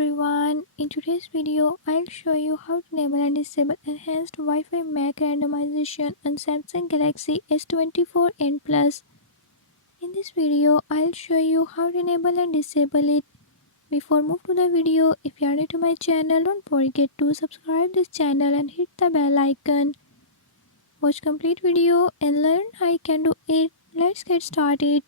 everyone, in today's video I'll show you how to enable and disable enhanced Wi-Fi MAC randomization on Samsung Galaxy S24 and Plus. In this video I'll show you how to enable and disable it. Before move to the video, if you are new to my channel, don't forget to subscribe this channel and hit the bell icon. Watch complete video and learn how you can do it. Let's get started.